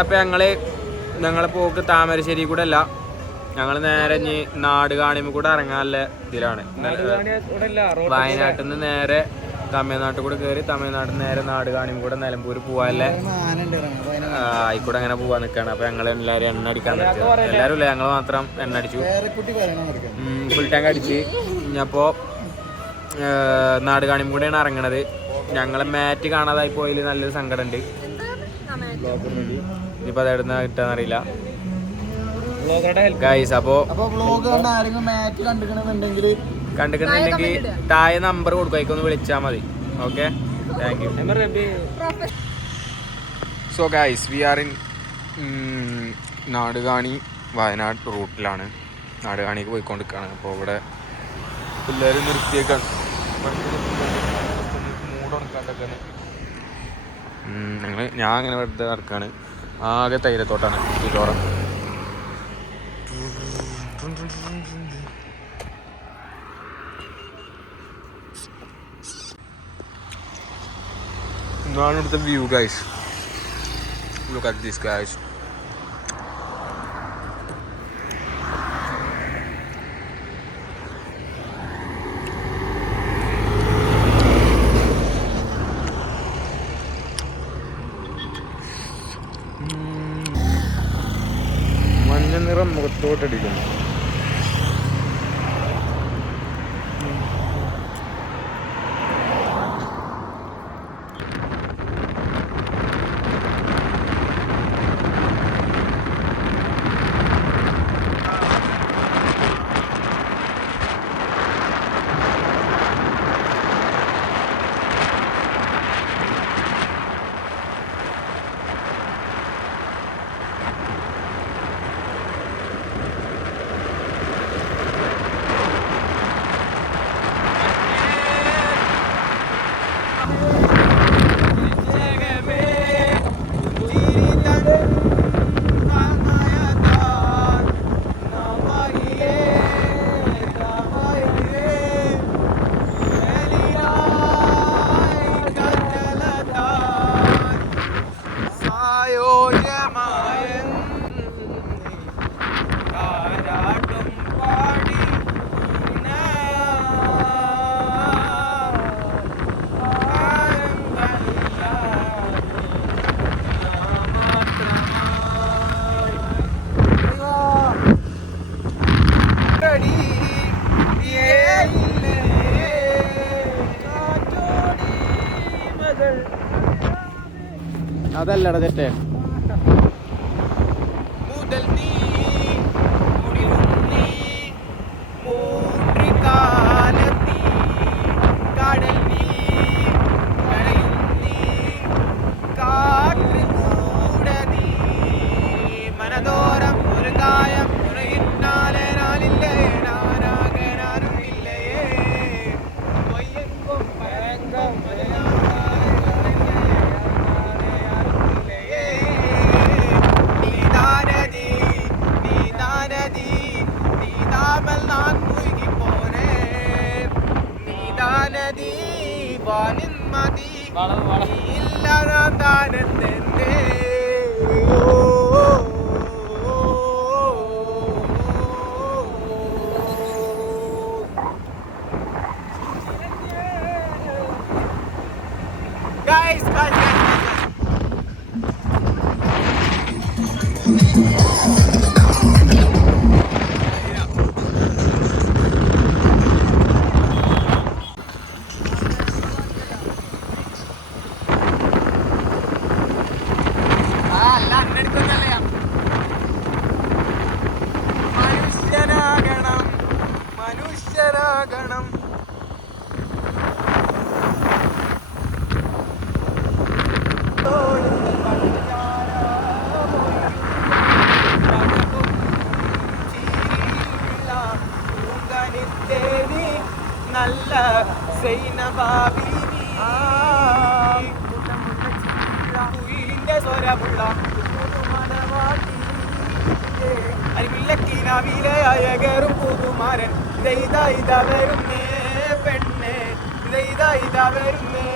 അപ്പം ഞങ്ങളെ പോക്ക് താമരശ്ശേരി കൂടെ അല്ല, ഞങ്ങൾ നേരെ ഇനി നാട് കാണിയുമ്പോൾ കൂടെ ഇറങ്ങാനുള്ള ഇതിലാണ്. വയനാട്ടിൽ നിന്ന് നേരെ തമിഴ്നാട്ടിൽ കൂടെ കയറി തമിഴ്നാട്ടിൽ നേരെ നാട് കാണിയുമ്പോൾ കൂടെ നിലമ്പൂർ പോകാനല്ലേ ആയിക്കൂടെ അങ്ങനെ പോകാൻ നിൽക്കുകയാണ്. അപ്പോൾ ഞങ്ങൾ എല്ലാവരും എണ്ണ അടിക്കാൻ പറ്റുക, എല്ലാവരും ഇല്ല ഞങ്ങൾ മാത്രം എണ്ണ അടിച്ചു, ഫുൾ ടാങ്ക് അടിച്ച്. അപ്പോൾ നാട് കാണിയുമ്പോൾ കൂടെയാണ് ഇറങ്ങണത്. ഞങ്ങളെ മാറ്റ് കാണാതായി പോയതിൽ നല്ലൊരു സങ്കടമുണ്ട്. ഇനിയിപ്പോൾ അതെവിടുന്ന കിട്ടാന്നറിയില്ല ഗൈസ്. അപ്പോൾ കണ്ടിട്ടുണ്ടെങ്കിൽ താഴെ നമ്പർ കൊടുക്കും, ഒന്ന് വിളിച്ചാൽ മതി. Okay, thank you. So guys, we are in Nadukani Wayanad റൂട്ടിലാണ്. നാടുകാണിക്ക് പോയിക്കൊണ്ടിരിക്കുകയാണ്. അപ്പോൾ ഇവിടെ പിള്ളേർ നിർത്തിയേക്കാണ്, മൂടുണക്കാണ്ടൊക്കെയാണ്. ഞാൻ അങ്ങനെ വെറുതെ നടക്കുകയാണ്. ആകെ തൈരത്തോട്ടാണ് ചുറ്റോറം. ഇതാണ് ഇവിടുത്തെ view guys. Look at this guys. മഞ്ഞ നിറം മുഖത്തോട്ടടിക്കുന്നു. അതല്ലടാ തെറ്റേ. മനുഷ്യരാകണം. നല്ല സൈനബാബിന്റെ സ്വരമുള്ള അരിവില്ലക്കീനാവിലയകറും പുതുമാരൻ ഇതാ വരുന്നേ പെണ്ണേ, ഇതാ വരുന്നേ.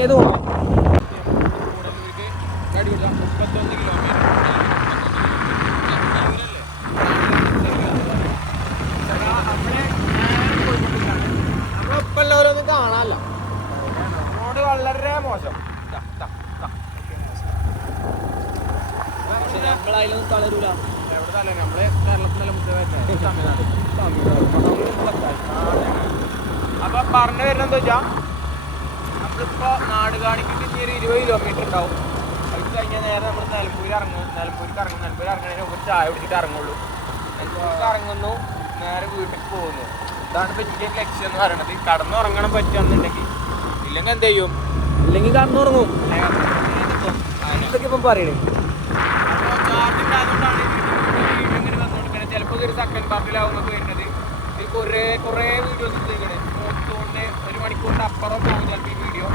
ഏതോ 31 കിലോമീറ്റർ കാണാനല്ല. റോഡ് വളരെ മോശം. എവിടെ തല നമ്മള് കേരളത്തിലെ തമിഴ്നാട്. അപ്പൊ പറഞ്ഞു വരുന്നത് എന്താ വെച്ചാ നമ്മളിപ്പോ നാട് കാണിക്കിട്ട് ഇനി ഒരു 20 കിലോമീറ്റർ ഉണ്ടാവും. അത് കഴിഞ്ഞാൽ നേരെ നമ്മൾ നിലമ്പൂർ ഇറങ്ങും. നിലമ്പൂർക്ക് ഇറങ്ങുന്നതിന് ഒരു ചായ കുടിച്ചിട്ട് ഇറങ്ങുള്ളൂ. നിലമ്പൂർക്ക് ഇറങ്ങുന്നു, നേരെ വീട്ടിൽ പോകുന്നു. ഇതാണ് ഇപ്പൊ ഇന്ത്യൻ ലക്ഷ്യം എന്ന് പറയുന്നത്. കടന്നുറങ്ങണം പറ്റുകയാണെന്നുണ്ടെങ്കിൽ. ഇല്ലെങ്കിൽ എന്ത് ചെയ്യും? ഇല്ലെങ്കിൽ കടന്നുറങ്ങും. ഇതൊക്കെ ഇപ്പം പറയണേ. ചാർജ് ഇല്ലാത്തതുകൊണ്ടാണ് ഇങ്ങനെ വന്നുകൊടുക്കണത്. ചിലപ്പോൾ ഒരു സെക്കൻഡ് പാർട്ടിലാവുമ്പോൾ വരുന്നത്. ഇത് കുറേ വീഡിയോസ് ചെയ്യണേ. 1 മണിക്കൂറിന്റെ അപ്പുറം പോകും ചിലപ്പോൾ ഈ വീഡിയോ.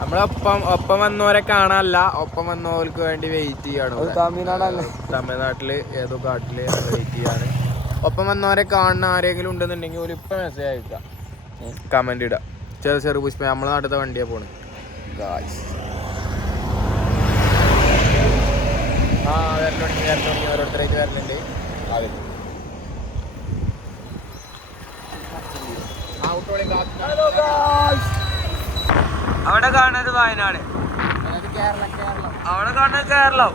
നമ്മളൊപ്പം വന്നവരെ കാണാനല്ല, ഒപ്പം വന്നവർക്ക് വേണ്ടി വെയിറ്റ് ചെയ്യാണ്. തമിഴ്നാട്ടില് ഏതോ കാട്ടില് വെയിറ്റ് ചെയ്യാണ്. ഒപ്പം വന്നവരെ കാണുന്ന ആരെങ്കിലും ഉണ്ടെന്നുണ്ടെങ്കിൽ ഒരു ഇപ്പം മെസ്സേജ് അയക്കാം, കമന്റ് ഇടാം. ചെറു പുഷ്പ നമ്മളെ നാട്ടിലത്തെ വണ്ടിയാ പോണ്. വരലുണ്ട് ഓരോരുത്തരേക്ക് വരലുണ്ട്. അവിടെ കാണുന്നത് വയനാട്, അവിടെ കാണുന്നത് കേരളം,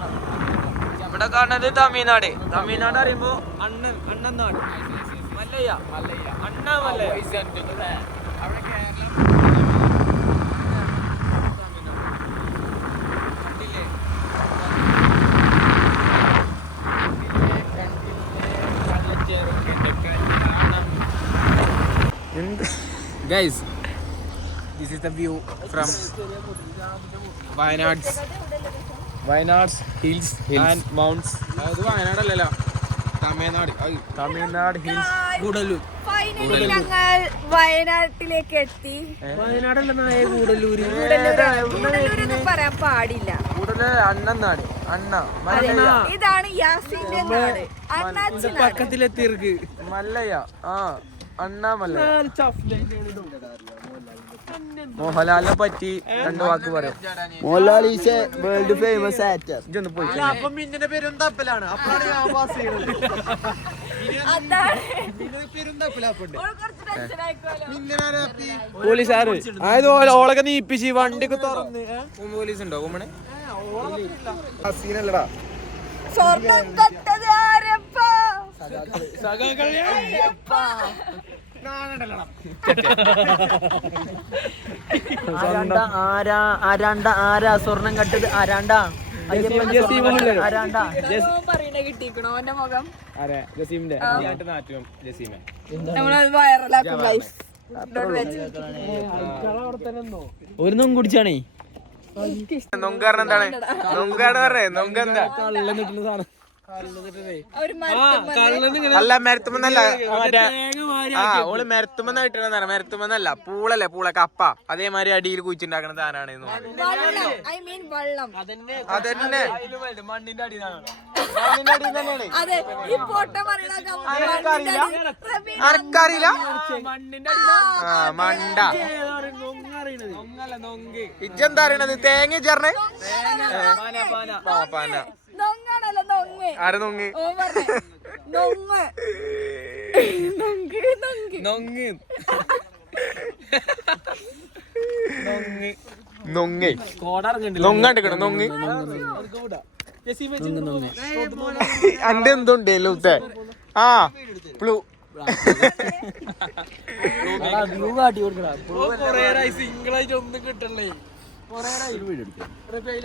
ഇവിടെ കാണുന്നത് തമിഴ്നാട്. തമിഴ്നാട് അറിയുമ്പോ അണ്ണനാട് മല്ലയ്യ അണ്ണ മല്ലയ്യ. അവിടെ Keralam Guys, this is the view from Wayanad's hills and mounts. അത് വയനാടല്ലല്ലോ, തമിഴ്നാട് ഹിൽസ്. ഗൂഡല്ലൂർ. ഫൈനലി ഞങ്ങൾ വയനാട്ടിലേക്ക് എത്തി. ഗൂഡല്ലൂര് പറയാൻ പാടില്ല. ഗൂഡല്ലൂർ അണ്ണനാട്. ഇതാണ് യാസിന്റെ നാട്. അണ്ണാച്ചി പക്കത്തിലെത്തിർക്ക് മല്ലയ്യ. അണ്ണാമല്ല. മോഹൻലാലിനെ പറ്റി 2 വാക്ക് പറയാം. Mohanlal is A world famous actor. ഇതൊന്ന് പോയി. അപ്പം മിന്നിന്റെ പേരും തപ്പലാണ്. അപ്പോഴാണ് ഞാൻ പാസ് ചെയ്യുന്നത്. പോലീസുകാർ ആയത് ഓളൊക്കെ നീപ്പിച്ച് വണ്ടിയൊക്കെ തുറന്ന്. പോലീസ് ഉണ്ടോ കുമ്മണെ? സീനല്ലടാ. സ്വർണം തൊട്ടത് ആരപ്പാ? ആരാ സ്വർണം കട്ടത്? ആരാണ്ടാ കിട്ടിക്കണോ എന്റെ മുഖം? ഒരു നൊങ്ക കുടിച്ചാണേ. നൊങ്കാരൻ എന്താണ്? നൊങ്കാണ് പറഞ്ഞേ. നൊങ്കെന്താ? അല്ല മരത്തുമെന്നല്ല, ഓള് മരത്തുമെന്നായിട്ടാണ്. മരത്തുമെന്നല്ല, പൂളല്ലേ, പൂള കപ്പ. അതേമാതിരി അടിയിൽ കുഴിച്ചുണ്ടാക്കണ സാധനമാണ്. അതന്നെ മണ്ണിന്റെ അടിയിലാണ്. അനക്കറിയില്ല? മണ്ട ഇജ്ജെന്താ അറിയണത്? തേങ്ങ ചേർന്നേ. ആരെ നൊങ്ങ്? നൊങ്ങ് നൊങ്ങാണ്ടിക്കണം. നൊങ്ങ് അന്റെ എന്തുണ്ടല്ലോ ഉത്തേ. പ്ലൂ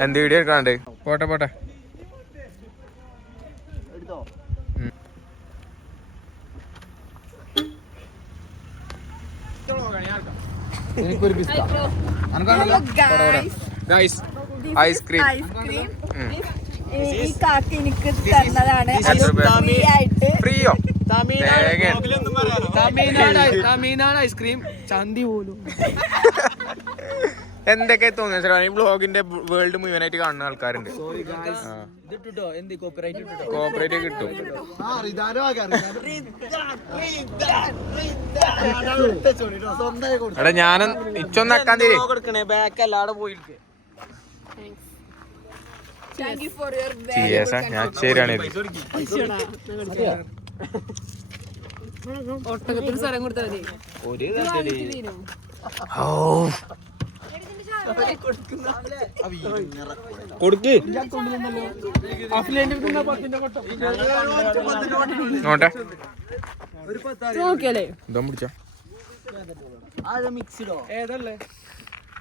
എന്ത് വീഡിയോ എടുക്കാണ്ട്? പോട്ടെ. ഐസ്ക്രീം ഈ കാക്ക എനിക്ക് തന്നതാണ്. ഫ്രീയോ? തമിഴ്നാട് ഐസ്ക്രീം ചന്തി പോലും. എന്തൊക്കെ തോന്നുന്നു ഈ ബ്ലോഗിന്റെ വേൾഡ് മുഴുവനായിട്ട് കാണുന്ന ആൾക്കാരുണ്ട്. കോപ്പറേറ്റ് കിട്ടും. എടാ ഞാൻ ഇച്ചൊന്നാക്കാൻ തരേ ബാക്ക് അല്ലാതെ പോയിരിക്കും. ഞാൻ ശരിയാണ്. ഒട്ടകത്തിന് സ്ഥലം കൊടുത്താൽ മതി. കൊടുക്ക് നോക്കിയാലേ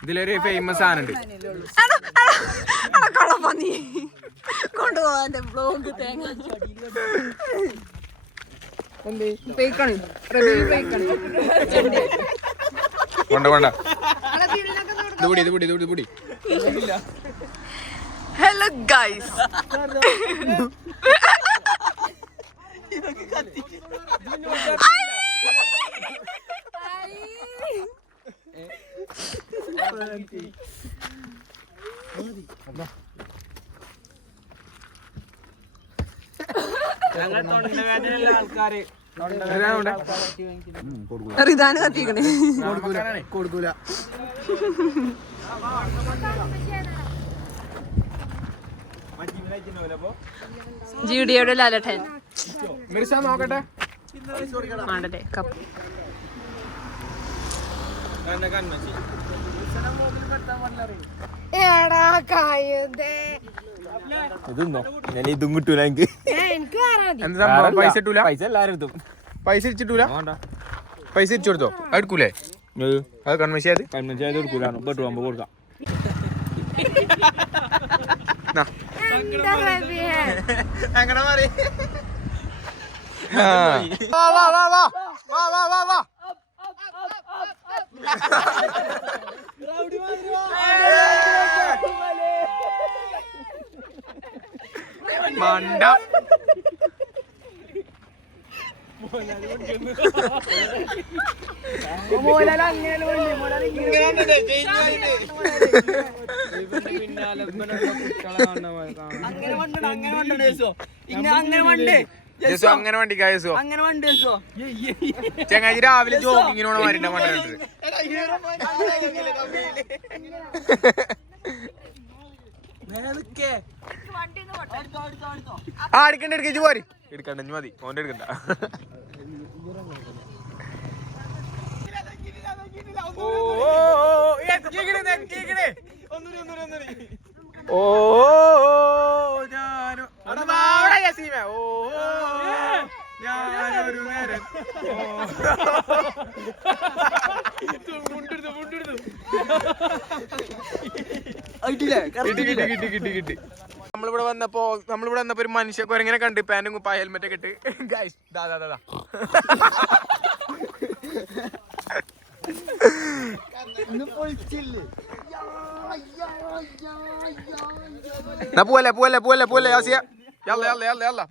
ഇതിലൊരു ഫേമസ് സാധനം കളപ്പന്നി കൊണ്ടുപോകാൻ ബ്ലോഗ് തേങ്ങ ഹലോ ഗൈസ്, ആൾക്കാര് റിദാന് കത്തിക്കണേ കൊടുക്കൂല. ജിഡിയുടെ ലാലട്ടൻ നോക്കട്ടെ. ആണ്ടല്ലേ കപ്പ് ഇതൊന്നോ ഞാൻ ഇതും കിട്ടൂല എനിക്ക്. പൈസ കിട്ടൂല. പൈസ എല്ലാരും എടുത്തു. പൈസ ഇരിച്ചിട്ടൂല. പൈസ ഇരിച്ചു കൊടുത്തോ? എടുക്കൂലേ? അത് കൺവെൻഷൻ ആയത് എടുക്കൂല. പെട്ടുവാകുമ്പോ കൊടുക്കാം. അങ്ങനെ മാറി. മണ്ട അങ്ങനെ വണ്ടി കായസോ ചങ്ങായി രാവിലെ ജോഗിങ്ങിനോട് മാറിണ്ട മണ്ടത്. എടുക്കണ്ട എടുക്കു പോരി. എടുക്കണ്ട മതി. ഓന്റെ എടുക്കണ്ട. ഓ ഞാനോ ഞാനൊരു നേരം കിട്ടി. നമ്മളിവിടെ വന്നപ്പോ ഒരു മനുഷ്യക്ക് എങ്ങനെ കണ്ട് പാന്റും കുപ്പായ ഹെൽമെറ്റ് ഒക്കെ ഇട്ട് ഗൈസ് ദാ പോലെ ആസിയ യല്ല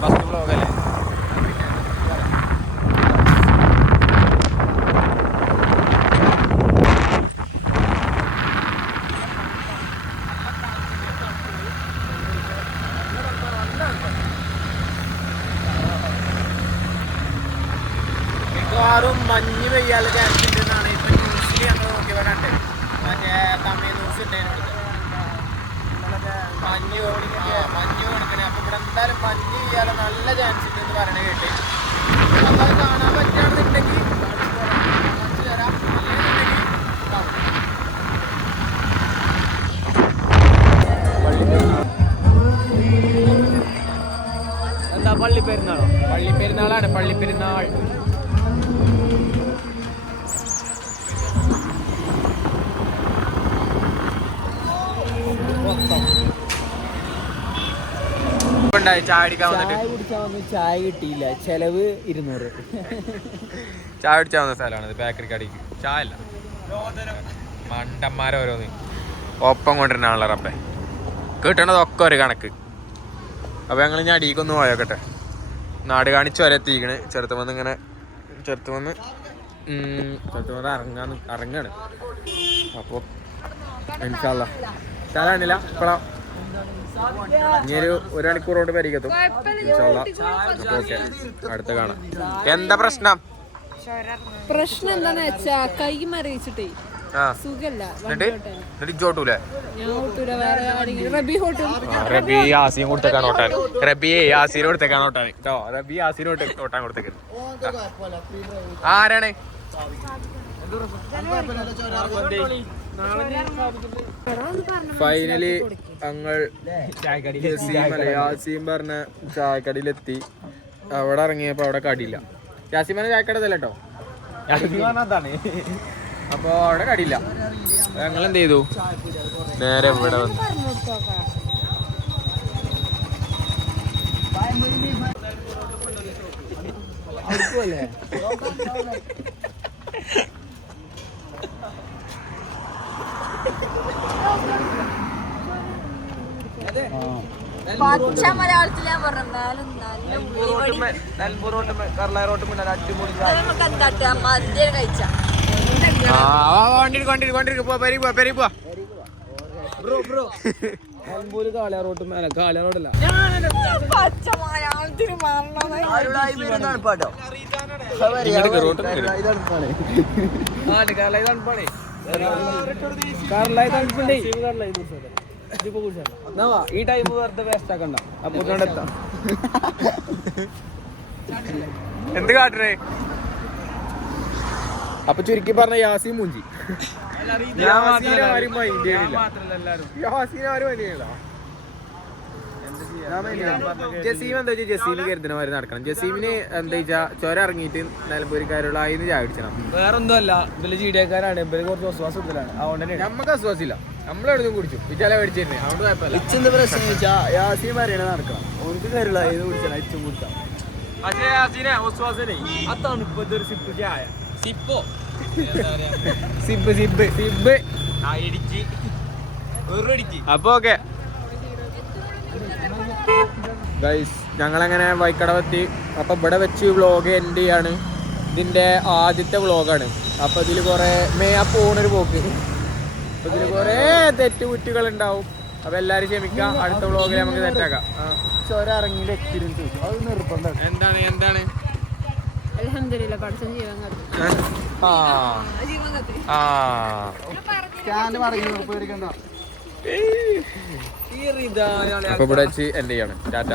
ഫസ്റ്റ് ബ്ലോഗ് അല്ലേ? മിക്കവാറും മഞ്ഞ് പെയ്യാനുള്ള ചാൻസ് ഉണ്ടെന്നാണ് ഇപ്പൊ ന്യൂസിൽ ഞങ്ങൾ നോക്കിയപ്പോൾ കണ്ടത്. മറ്റേ തമിഴ് ന്യൂസ് ഉണ്ടായിരുന്നു. മഞ്ഞ് കൊടുക്കണേ. അപ്പൊ ഇവിടെ എന്തായാലും മഞ്ഞ് ചെയ്യാതെ നല്ല ചാൻസ് ഉണ്ടെന്ന് പറയണ കേട്ട്. അപ്പൊ അത് കാണാൻ പറ്റുകയാണെന്നുണ്ടെങ്കിൽ മഞ്ഞ് തരാം. എന്താ പള്ളി പള്ളിപ്പെരുന്നാളോ? പള്ളിപ്പെരുന്നാളാണ്, പള്ളിപ്പെരുന്നാൾ. ചായ അടിക്കാൻ വന്നിട്ട് ചായ കുടിക്കാൻ വന്ന് ചായ കിട്ടിയില്ല, ചെലവ് 200. ചായ അടിച്ചാൽ വന്ന സ്ഥലമാണ് ബേക്കറി കടിക്ക്. ചായ അല്ല, മണ്ടന്മാരെ ഓരോന്ന് ഒപ്പം കൊണ്ടിരുന്നാണല്ലോ റബ്ബേ. കിട്ടണതൊക്കെ ഒരു കണക്ക്. അപ്പോൾ ഞങ്ങൾ ഇനി അടിക്കൊന്ന് പോയോക്കട്ടെ. നാട് കാണിച്ച് വരെ എത്തിക്കണ്. ചെറുത്തുവന്ന് ഇറങ്ങാണ്. അപ്പോൾ ഇൻഷാല്ലാ സ്ഥലമാണില്ല ഇപ്പോഴാ ഇനിയൊരു 1 മണിക്കൂർ കൊണ്ട് പരിക്കെത്തും. ഇൻഷാല്ലാ. അപ്പോൾ ഓക്കെ, അടുത്ത് കാണാം. എന്താ പ്രശ്നം എന്താന്ന് വെച്ചാ കൈ മറിയിച്ചിട്ടേ സുഖല്ല. ഇജോട്ടൂലേ? റബി യാസീൻ കൊടുത്തേക്കാണ് ഓട്ടാൻ. റബിയെ യാസീൻ കൊടുത്തേക്കാണ് ഓട്ടാൻ കേട്ടോ. റബി യാസീൻ ഓട്ടാൻ കൊടുത്തേക്ക്. ആരാണ്? ഫൈനലി ഞങ്ങൾ യാസീൻ പറഞ്ഞ ചായക്കടയിലെത്തി. അവിടെ ഇറങ്ങിയപ്പോ അവിടെ കടിയില്ല. യാസീമനെ ചായക്കട കേട്ടോ. അപ്പൊ അവിടെ കടിയില്ല. ഞങ്ങൾ എന്ത് ചെയ്തു, നേരെ ഇവിടെ വന്നു. പച്ച മലയാളത്തിൽ ഞാൻ പറഞ്ഞു. മദ്യം കഴിച്ച കാളിയാറോട്ടല്ല പച്ച മലയാളത്തിൽ ഈ ടൈം വെറുതെ വേസ്റ്റ് ആക്കണ്ട. അപ്പൊ എത്താം. എന്ത് കാട്ടണേ? അപ്പൊ ചുരുക്കി പറഞ്ഞ യാസീൻ മൂഞ്ചി. ജസീം എന്താ വെച്ചാൽ ജസീമിന് കരുതുന്നമാര് നടക്കണം. ജസീമിന് എന്താ വെച്ചാ ചൊര ഇറങ്ങിയിട്ട് നിലമ്പൂരിക്കാരുള്ള അതിന് ചായ അടിച്ചണം. വേറൊന്നുമല്ല, ഇതില് ജീഡിയക്കാരാണ്. ഇവര് കുറച്ച് വിശ്വാസത്തിലാണ്. അതുകൊണ്ട് തന്നെ നമുക്ക് വിശ്വാസമില്ല. നമ്മളെവിടുന്ന് കുടിച്ചു വിച്ചാല മേടിച്ചിരുന്നേ. അതുകൊണ്ട് കുഴപ്പമില്ല. ഇച്ചെന്ത് പ്രശ്നം വെച്ചാ യാസീൻ പറയണ നടക്കണം. ഓർക്ക് കരുള്ള ഏത് കുടിച്ചാൽ ഇച്ചും കുടിക്കാം. അതാണ് ഇപ്പത്തെ ഒരു സിപ്പ് ചായ. സിപ്പോ സിബ് സിബ് സിബ് അപ്പൊ ഓക്കെ ഗൈസ്, ഞങ്ങളങ്ങനെ വൈക്കടവെത്തി. അപ്പൊ ഇവിടെ വെച്ച് വ്ളോഗ് എൻഡ് ചെയ്യാണ്. ഇതിന്റെ ആദ്യത്തെ വ്ളോഗാണ്. അപ്പൊ ഇതിൽ കുറെ ആ പോണൊരു പോക്ക്. അപ്പൊ ഇതിൽ കുറെ തെറ്റുകുറ്റുകൾ ഉണ്ടാവും. അപ്പൊ എല്ലാരും ക്ഷമിക്കാം. അടുത്ത വ്ളോഗിൽ നമുക്ക് തെറ്റാക്കാം. ചോര ഇറങ്ങിയ എക്സ്പീരിയൻസ് അത് നിർബന്ധം. എന്താണ് അൽഹംദുലില്ലാ പഠിച്ചൻ ജീവൻ അപ്പൊ ഇവിടെ വെച്ച് എൻഡ് ചെയ്യാണ്. Tata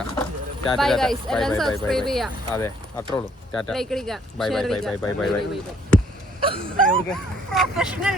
tata bye tata guys, bye എല്ലാം ബൈ ബൈ ബൈ സബ്സ്ക്രൈബ് ചെയ്യാം. അതെ, അത്രേ ഉള്ളൂ. ടാറ്റ ലൈക്ക് അടിക്കുക, bye bye share bye bye bye bye bye. Professional